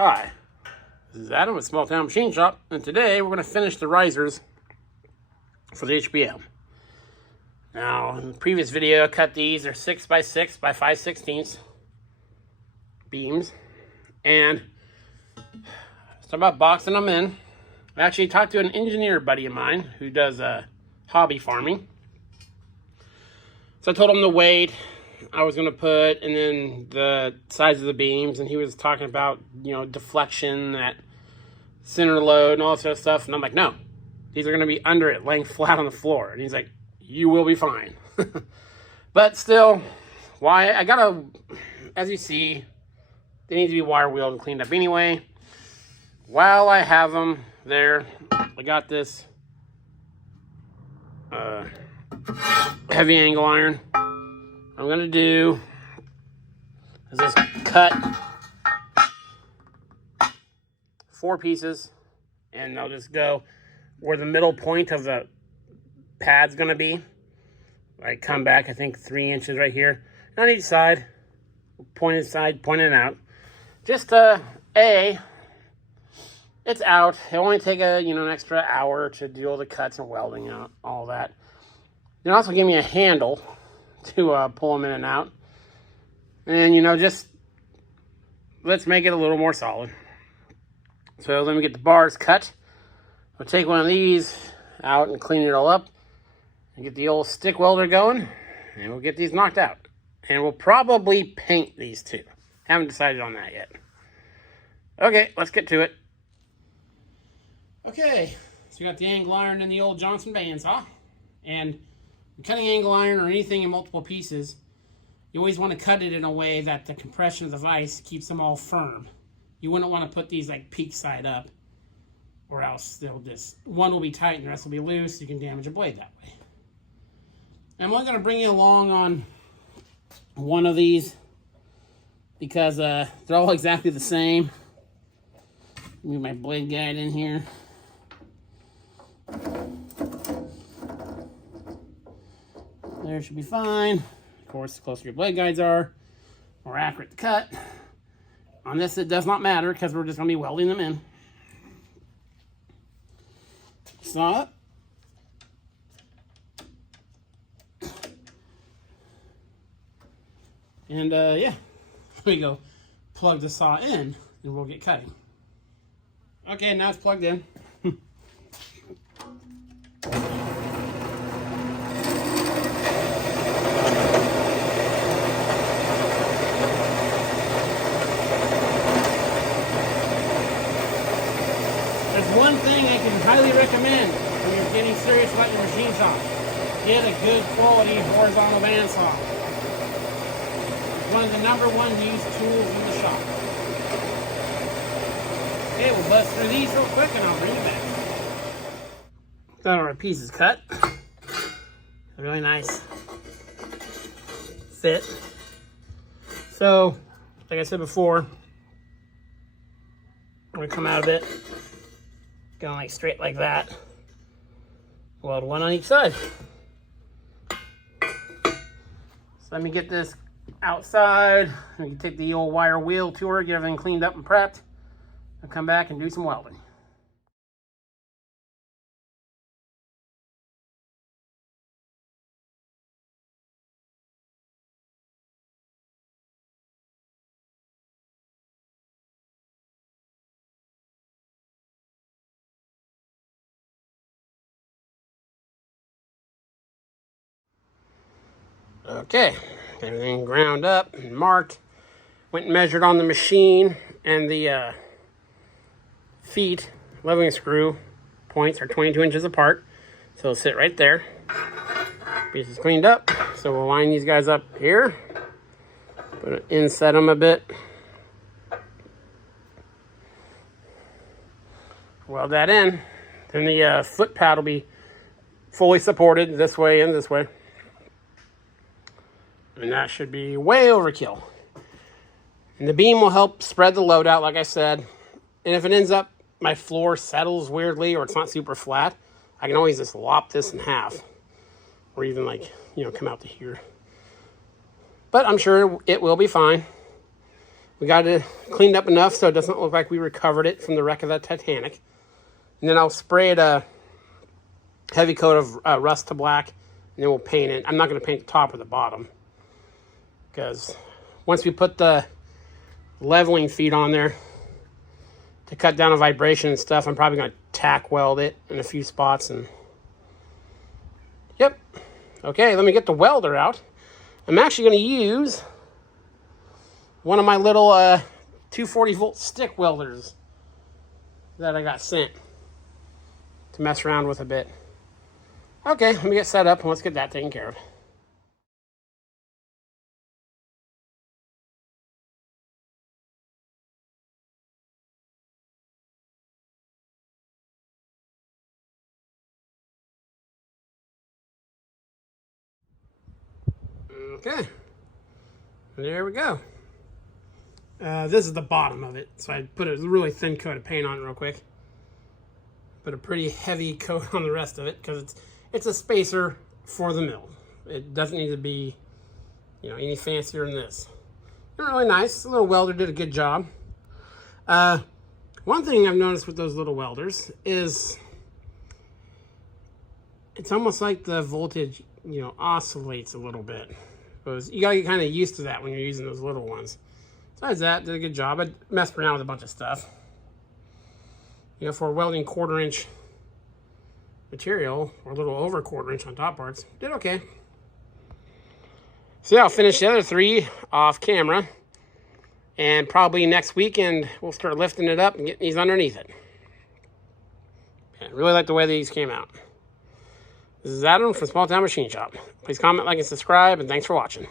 Hi, this is Adam with Small Town Machine Shop, and today we're going to finish the risers for the HBM. Now, in the previous video, I cut these. They're 6x6 by 5/16 beams, and it's about boxing them in. I actually talked to an engineer buddy of mine who does hobby farming. So I told him the weight I was going to put, and then the size of the beams, and he was talking about, deflection, that center load, and all that sort of stuff, and I'm like, no, these are going to be under it, laying flat on the floor, and he's like, you will be fine. But still, I gotta, as you see, they need to be wire wheeled and cleaned up anyway. While I have them there, I got this heavy angle iron. What I'm gonna do is just cut 4 pieces, and I'll just go where the middle point of the pad's gonna be. I come back, I think 3 inches right here, and on each side, pointing out. Just it's out. It'll only take an extra hour to do all the cuts and welding and all that. It'll also give me a handle to pull them in and out. And, just let's make it a little more solid. So let me get the bars cut. I'll take one of these out and clean it all up and get the old stick welder going, and we'll get these knocked out. And we'll probably paint these too. Haven't decided on that yet. Okay, let's get to it. Okay, so we got the angle iron and the old Johnson bandsaw. And cutting angle iron or anything in multiple pieces, you always want to cut it in a way that the compression of the vise keeps them all firm. You wouldn't want to put these like peak side up, or else one will be tight and the rest will be loose. You can damage a blade that way. I'm only going to bring you along on one of these because they're all exactly the same. Move my blade guide in here. There should be fine. Of course, the closer your blade guides are, more accurate the cut. On this, it does not matter because we're just going to be welding them in. Saw it. And yeah, here we go. Plug the saw in, and we'll get cutting. Okay, now it's plugged in. There's one thing I can highly recommend when you're getting serious about your machine shop. Get a good quality horizontal bandsaw. It's one of the #1 used tools in the shop. Okay, we'll bust through these real quick and I'll bring it back. Got our pieces cut. A really nice fit. So, like I said before, I'm going to come out of it. Going like straight like that. Weld one on each side. So let me get this outside. We can take the old wire wheel tour, get everything cleaned up and prepped. I'll come back and do some welding. Okay, everything ground up and marked. Went and measured on the machine, and the feet leveling screw points are 22 inches apart, so it'll sit right there. Pieces cleaned up, so we'll line these guys up here, inset them a bit, weld that in. Then the foot pad will be fully supported this way and this way, and that should be way overkill. And the beam will help spread the load out, like I said. And if it ends up my floor settles weirdly or it's not super flat, I can always just lop this in half, or even come out to here. But I'm sure it will be fine. We got it cleaned up enough so it doesn't look like we recovered it from the wreck of the Titanic. And then I'll spray it a heavy coat of rust to black, and then we'll paint it. I'm not going to paint the top or the bottom, because once we put the leveling feet on there to cut down on vibration and stuff, I'm probably going to tack weld it in a few spots. And yep. Okay, let me get the welder out. I'm actually going to use one of my little 240 volt stick welders that I got sent to mess around with a bit. Okay, let me get set up and let's get that taken care of. Okay, there we go. This is the bottom of it, so I put a really thin coat of paint on it real quick. Put a pretty heavy coat on the rest of it because it's a spacer for the mill. It doesn't need to be, you know, any fancier than this. They're really nice. The little welder did a good job. One thing I've noticed with those little welders is it's almost like the voltage, you know, oscillates a little bit. Because you gotta get kind of used to that when you're using those little ones. Besides that, did a good job. I messed around with a bunch of stuff. You know, for welding 1/4 inch material, or a little over 1/4 inch on top parts, did okay. So yeah, I'll finish the other 3 off camera. And probably next weekend, we'll start lifting it up and getting these underneath it. I really like the way these came out. This is Adam from Small Town Machine Shop. Please comment, like, and subscribe, and thanks for watching.